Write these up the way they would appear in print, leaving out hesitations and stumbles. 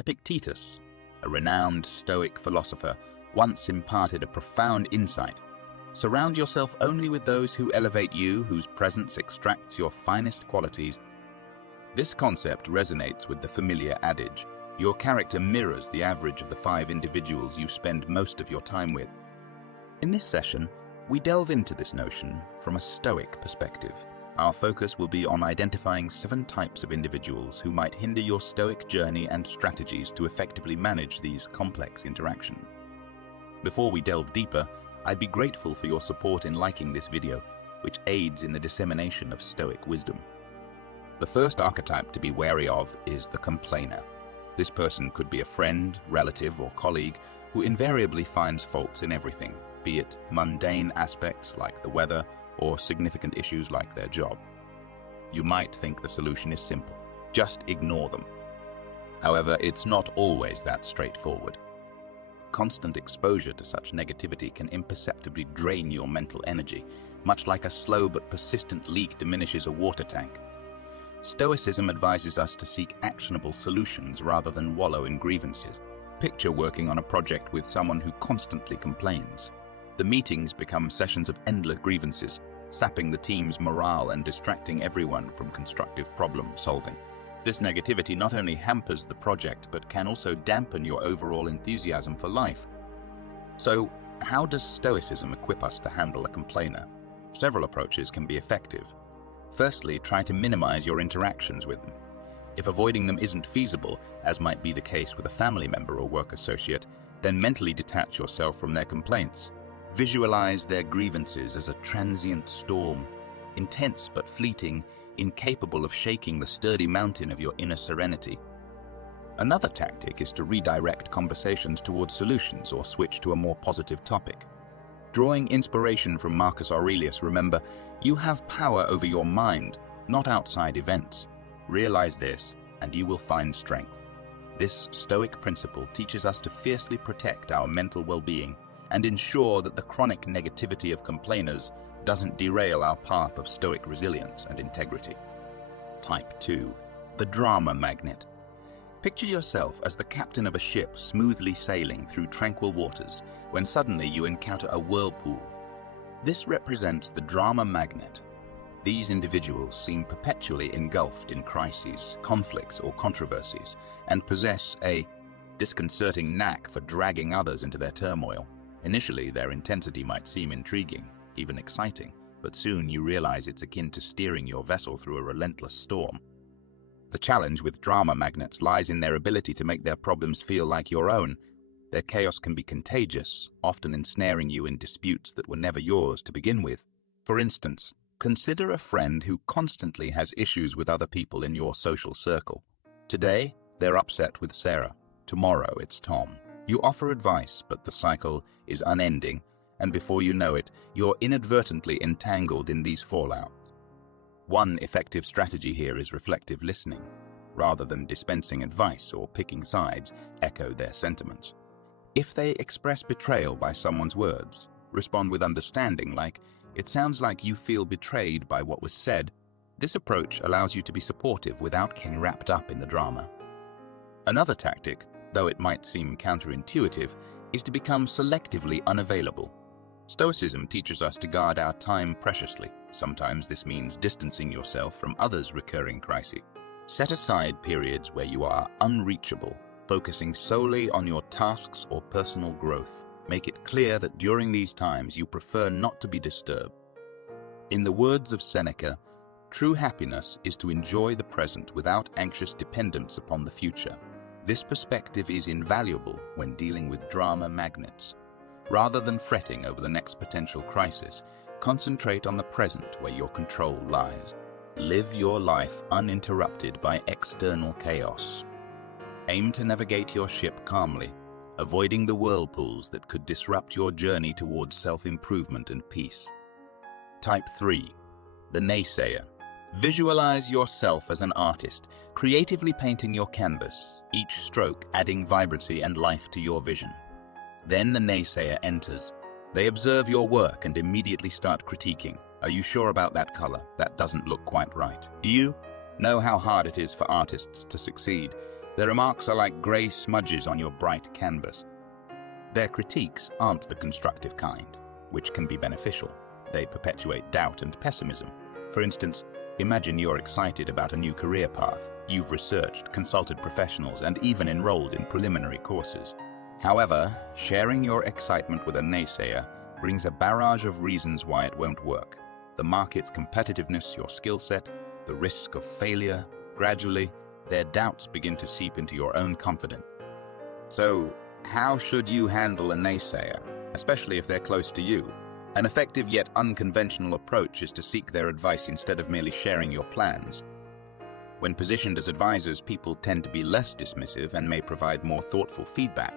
Epictetus, a renowned Stoic philosopher, once imparted a profound insight. Surround yourself only with those who elevate you, whose presence extracts your finest qualities. This concept resonates with the familiar adage, your character mirrors the average of the 5 individuals you spend most of your time with. In this session, we delve into this notion from a Stoic perspective. Our focus will be on identifying 7 types of individuals who might hinder your Stoic journey and strategies to effectively manage these complex interactions. Before we delve deeper, I'd be grateful for your support in liking this video, which aids in the dissemination of Stoic wisdom. The first archetype to be wary of is the complainer. This person could be a friend, relative, or colleague who invariably finds faults in everything, be it mundane aspects like the weather or significant issues like their job. You might think the solution is simple. Just ignore them. However, it's not always that straightforward. Constant exposure to such negativity can imperceptibly drain your mental energy, much like a slow but persistent leak diminishes a water tank. Stoicism advises us to seek actionable solutions rather than wallow in grievances. Picture working on a project with someone who constantly complains. The meetings become sessions of endless grievances, sapping the team's morale and distracting everyone from constructive problem solving. This negativity not only hampers the project but can also dampen your overall enthusiasm for life. So, how does Stoicism equip us to handle a complainer? Several approaches can be effective. Firstly, try to minimize your interactions with them. If avoiding them isn't feasible, as might be the case with a family member or work associate, then mentally detach yourself from their complaints. Visualize their grievances as a transient storm, intense but fleeting, incapable of shaking the sturdy mountain of your inner serenity. Another tactic is to redirect conversations towards solutions or switch to a more positive topic. Drawing inspiration from Marcus Aurelius, remember, you have power over your mind, not outside events. Realize this, and you will find strength. This Stoic principle teaches us to fiercely protect our mental well-being and ensure that the chronic negativity of complainers doesn't derail our path of Stoic resilience and integrity. Type 2. The drama magnet. Picture yourself as the captain of a ship smoothly sailing through tranquil waters when suddenly you encounter a whirlpool. This represents the drama magnet. These individuals seem perpetually engulfed in crises, conflicts, or controversies, and possess a disconcerting knack for dragging others into their turmoil. Initially, their intensity might seem intriguing, even exciting, but soon you realize it's akin to steering your vessel through a relentless storm. The challenge with drama magnets lies in their ability to make their problems feel like your own. Their chaos can be contagious, often ensnaring you in disputes that were never yours to begin with. For instance, consider a friend who constantly has issues with other people in your social circle. Today, they're upset with Sarah. Tomorrow, it's Tom. You offer advice, but the cycle is unending, and before you know it, you're inadvertently entangled in these fallouts. One effective strategy here is reflective listening. Rather than dispensing advice or picking sides, echo their sentiments. If they express betrayal by someone's words, respond with understanding, like, "It sounds like you feel betrayed by what was said." This approach allows you to be supportive without getting wrapped up in the drama. Another tactic, though it might seem counterintuitive, is to become selectively unavailable. Stoicism teaches us to guard our time preciously. Sometimes this means distancing yourself from others' recurring crises. Set aside periods where you are unreachable, focusing solely on your tasks or personal growth. Make it clear that during these times you prefer not to be disturbed. In the words of Seneca, true happiness is to enjoy the present without anxious dependence upon the future. This perspective is invaluable when dealing with drama magnets. Rather than fretting over the next potential crisis, concentrate on the present where your control lies. Live your life uninterrupted by external chaos. Aim to navigate your ship calmly, avoiding the whirlpools that could disrupt your journey towards self-improvement and peace. Type 3. The Naysayer. Visualize yourself as an artist, creatively painting your canvas, each stroke adding vibrancy and life to your vision. Then the Naysayer enters. They observe your work and immediately start critiquing. "Are you sure about that color? That doesn't look quite right. Do you know how hard it is for artists to succeed? Their remarks are like grey smudges on your bright canvas. Their critiques aren't the constructive kind, which can be beneficial. They perpetuate doubt and pessimism. For instance, imagine you're excited about a new career path. You've researched, consulted professionals, and even enrolled in preliminary courses. However, sharing your excitement with a naysayer brings a barrage of reasons why it won't work. The market's competitiveness, your skill set, the risk of failure. Gradually, their doubts begin to seep into your own confidence. So, how should you handle a naysayer, especially if they're close to you? An effective yet unconventional approach is to seek their advice instead of merely sharing your plans. When positioned as advisors, people tend to be less dismissive and may provide more thoughtful feedback.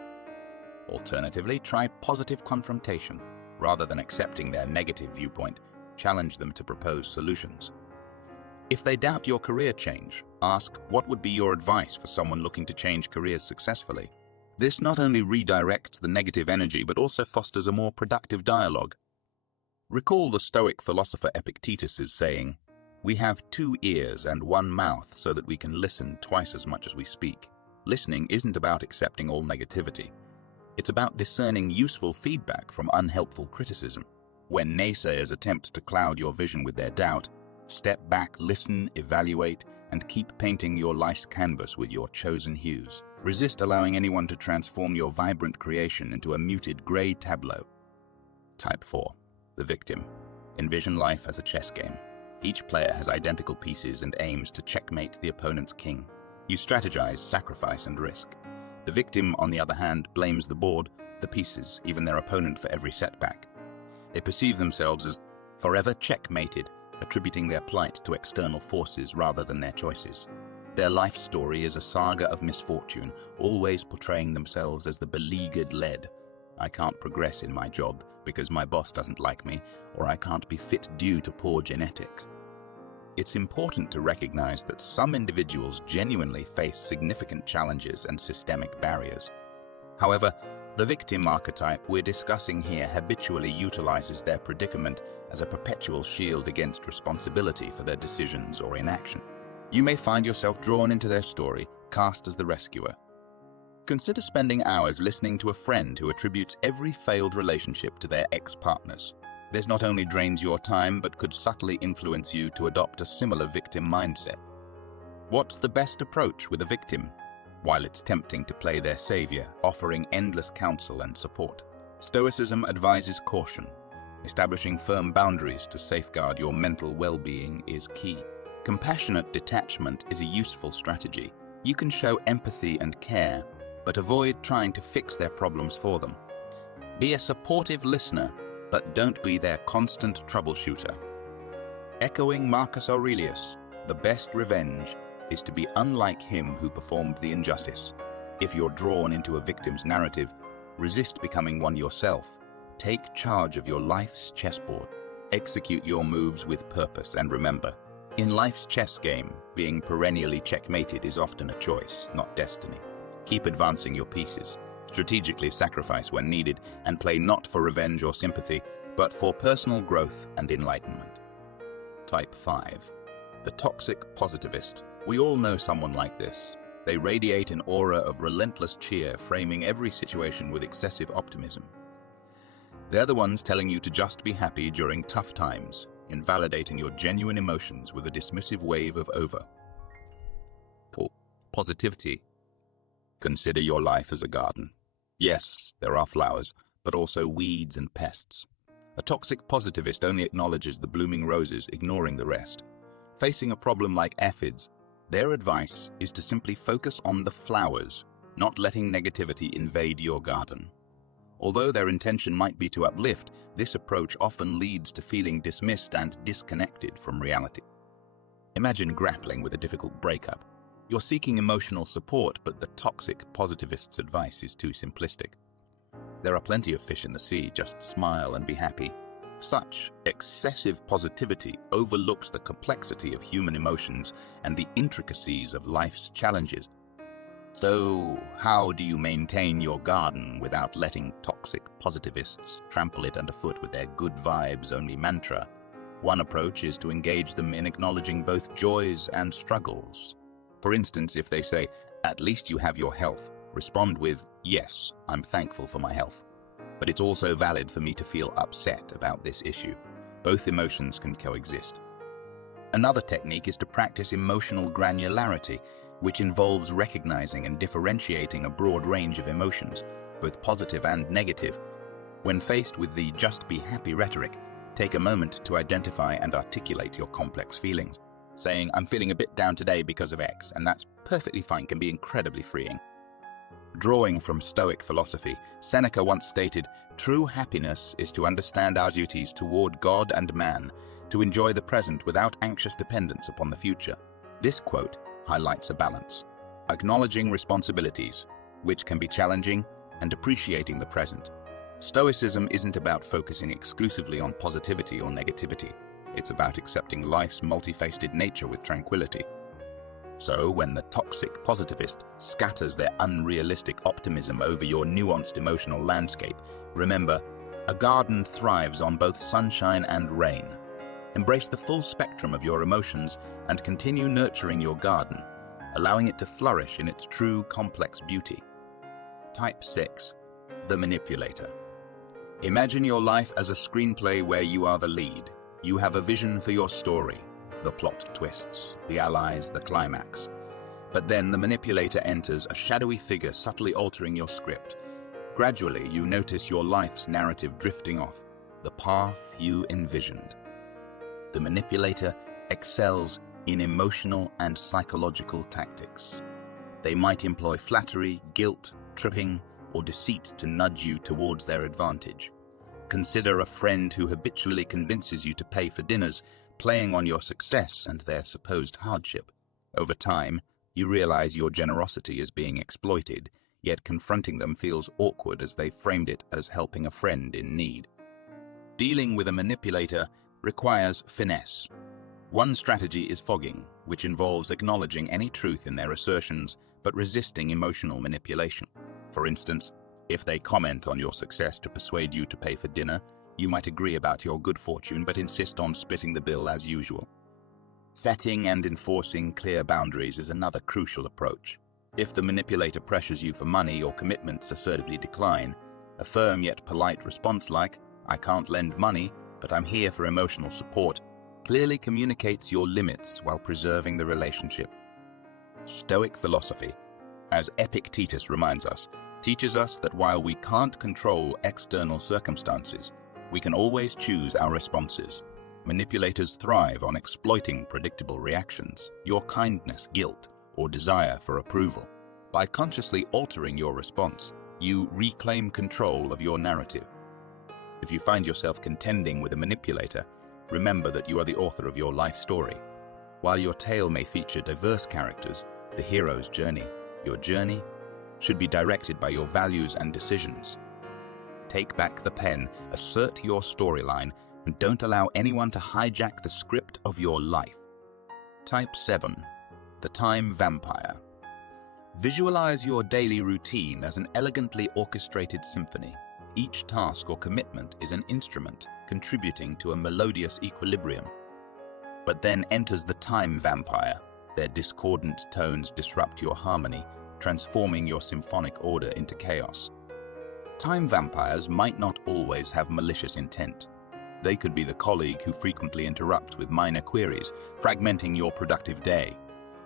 Alternatively, try positive confrontation. Rather than accepting their negative viewpoint, challenge them to propose solutions. If they doubt your career change, ask what would be your advice for someone looking to change careers successfully. This not only redirects the negative energy but also fosters a more productive dialogue. Recall the Stoic philosopher Epictetus' saying, "We have 2 ears and 1 mouth so that we can listen twice as much as we speak." Listening isn't about accepting all negativity. It's about discerning useful feedback from unhelpful criticism. When naysayers attempt to cloud your vision with their doubt, step back, listen, evaluate, and keep painting your life's canvas with your chosen hues. Resist allowing anyone to transform your vibrant creation into a muted grey tableau. Type 4. The victim. Envision life as a chess game. Each player has identical pieces and aims to checkmate the opponent's king. You strategize, sacrifice, and risk. The victim, on the other hand, blames the board, the pieces, even their opponent for every setback. They perceive themselves as forever checkmated, attributing their plight to external forces rather than their choices. Their life story is a saga of misfortune, always portraying themselves as the beleaguered lead. I can't progress in my job because my boss doesn't like me, or I can't be fit due to poor genetics. It's important to recognize that some individuals genuinely face significant challenges and systemic barriers. However, the victim archetype we're discussing here habitually utilizes their predicament as a perpetual shield against responsibility for their decisions or inaction. You may find yourself drawn into their story, cast as the rescuer. Consider spending hours listening to a friend who attributes every failed relationship to their ex-partners. This not only drains your time, but could subtly influence you to adopt a similar victim mindset. What's the best approach with a victim? While it's tempting to play their savior, offering endless counsel and support, Stoicism advises caution. Establishing firm boundaries to safeguard your mental well-being is key. Compassionate detachment is a useful strategy. You can show empathy and care, but avoid trying to fix their problems for them. Be a supportive listener, but don't be their constant troubleshooter. Echoing Marcus Aurelius, the best revenge is to be unlike him who performed the injustice. If you're drawn into a victim's narrative, resist becoming one yourself. Take charge of your life's chessboard. Execute your moves with purpose, and remember, in life's chess game, being perennially checkmated is often a choice, not destiny. Keep advancing your pieces. Strategically sacrifice when needed, and play not for revenge or sympathy, but for personal growth and enlightenment. Type 5. The Toxic Positivist. We all know someone like this. They radiate an aura of relentless cheer, framing every situation with excessive optimism. They're the ones telling you to just be happy during tough times, invalidating your genuine emotions with a dismissive wave of over. 4. Positivity. Consider your life as a garden. Yes, there are flowers, but also weeds and pests. A toxic positivist only acknowledges the blooming roses, ignoring the rest. Facing a problem like aphids, their advice is to simply focus on the flowers, not letting negativity invade your garden. Although their intention might be to uplift, this approach often leads to feeling dismissed and disconnected from reality. Imagine grappling with a difficult breakup. You're seeking emotional support, but the toxic positivist's advice is too simplistic. There are plenty of fish in the sea, just smile and be happy. Such excessive positivity overlooks the complexity of human emotions and the intricacies of life's challenges. So, how do you maintain your garden without letting toxic positivists trample it underfoot with their good vibes only mantra? One approach is to engage them in acknowledging both joys and struggles. For instance, if they say, At least you have your health. Respond with, yes, I'm thankful for my health. But it's also valid for me to feel upset about this issue. Both emotions can coexist. Another technique is to practice emotional granularity, which involves recognizing and differentiating a broad range of emotions, both positive and negative. When faced with the just be happy rhetoric, take a moment to identify and articulate your complex feelings. Saying, I'm feeling a bit down today because of X, and that's perfectly fine, can be incredibly freeing. Drawing from Stoic philosophy, Seneca once stated, true happiness is to understand our duties toward God and man, to enjoy the present without anxious dependence upon the future. This quote highlights a balance, acknowledging responsibilities, which can be challenging, and appreciating the present. Stoicism isn't about focusing exclusively on positivity or negativity. It's about accepting life's multifaceted nature with tranquility. So, when the toxic positivist scatters their unrealistic optimism over your nuanced emotional landscape, remember, a garden thrives on both sunshine and rain. Embrace the full spectrum of your emotions and continue nurturing your garden, allowing it to flourish in its true complex beauty. Type 6. The Manipulator. Imagine your life as a screenplay where you are the lead. You have a vision for your story, the plot twists, the allies, the climax. But then the manipulator enters, a shadowy figure subtly altering your script. Gradually, you notice your life's narrative drifting off, the path you envisioned. The manipulator excels in emotional and psychological tactics. They might employ flattery, guilt, tripping, or deceit to nudge you towards their advantage. Consider a friend who habitually convinces you to pay for dinners, playing on your success and their supposed hardship. Over time, you realize your generosity is being exploited, yet confronting them feels awkward as they framed it as helping a friend in need. Dealing with a manipulator requires finesse. One strategy is fogging, which involves acknowledging any truth in their assertions but resisting emotional manipulation. For instance, if they comment on your success to persuade you to pay for dinner, you might agree about your good fortune but insist on splitting the bill as usual. Setting and enforcing clear boundaries is another crucial approach. If the manipulator pressures you for money or commitments assertively decline, a firm yet polite response like, I can't lend money, but I'm here for emotional support, clearly communicates your limits while preserving the relationship. Stoic philosophy, as Epictetus reminds us, teaches us that while we can't control external circumstances, we can always choose our responses. Manipulators thrive on exploiting predictable reactions, your kindness, guilt, or desire for approval. By consciously altering your response, you reclaim control of your narrative. If you find yourself contending with a manipulator, remember that you are the author of your life story. While your tale may feature diverse characters, the hero's journey, your journey, should be directed by your values and decisions. Take back the pen, assert your storyline, and don't allow anyone to hijack the script of your life. Type 7. The Time Vampire. Visualize your daily routine as an elegantly orchestrated symphony. Each task or commitment is an instrument contributing to a melodious equilibrium. But then enters the time vampire. Their discordant tones disrupt your harmony, transforming your symphonic order into chaos. Time vampires might not always have malicious intent. They could be the colleague who frequently interrupts with minor queries, fragmenting your productive day,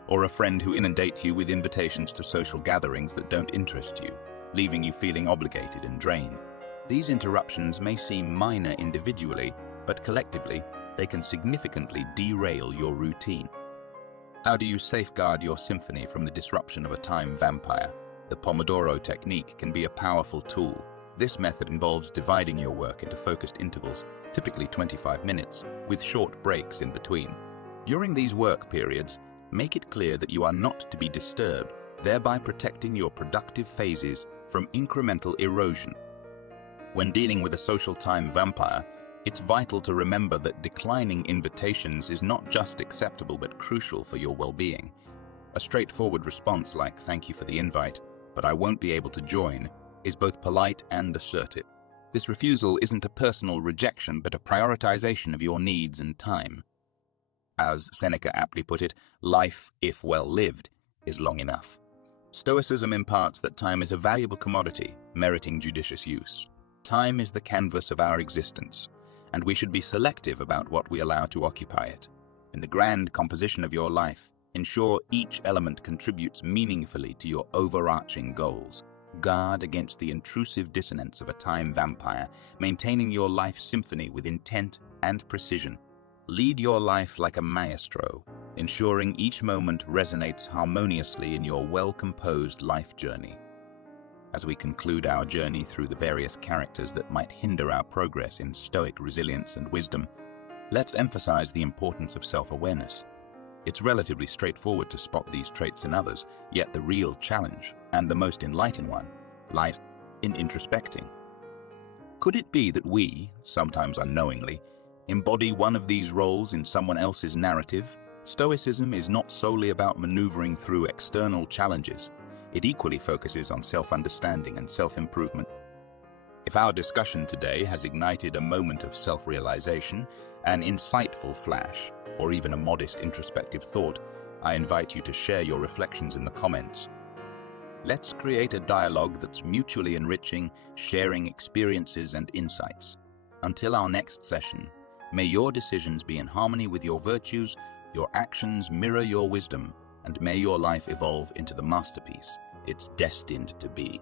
or a friend who inundates you with invitations to social gatherings that don't interest you, leaving you feeling obligated and drained. These interruptions may seem minor individually, but collectively, they can significantly derail your routine. How do you safeguard your symphony from the disruption of a time vampire? The Pomodoro technique can be a powerful tool. This method involves dividing your work into focused intervals, typically 25 minutes, with short breaks in between. During these work periods, make it clear that you are not to be disturbed, thereby protecting your productive phases from incremental erosion. When dealing with a social time vampire, it's vital to remember that declining invitations is not just acceptable but crucial for your well-being. A straightforward response like, "Thank you for the invite, but I won't be able to join," is both polite and assertive. This refusal isn't a personal rejection but a prioritization of your needs and time. As Seneca aptly put it, life, if well lived, is long enough. Stoicism imparts that time is a valuable commodity, meriting judicious use. Time is the canvas of our existence, and we should be selective about what we allow to occupy it. In the grand composition of your life, ensure each element contributes meaningfully to your overarching goals. Guard against the intrusive dissonance of a time vampire, maintaining your life symphony with intent and precision. Lead your life like a maestro, ensuring each moment resonates harmoniously in your well-composed life journey. As we conclude our journey through the various characters that might hinder our progress in Stoic resilience and wisdom, let's emphasize the importance of self-awareness. It's relatively straightforward to spot these traits in others, yet the real challenge, and the most enlightening one, lies in introspecting. Could it be that we, sometimes unknowingly, embody one of these roles in someone else's narrative? Stoicism is not solely about maneuvering through external challenges. It equally focuses on self-understanding and self-improvement. If our discussion today has ignited a moment of self-realization, an insightful flash, or even a modest introspective thought, I invite you to share your reflections in the comments. Let's create a dialogue that's mutually enriching, sharing experiences and insights. Until our next session, may your decisions be in harmony with your virtues, your actions mirror your wisdom, and may your life evolve into the masterpiece it's destined to be.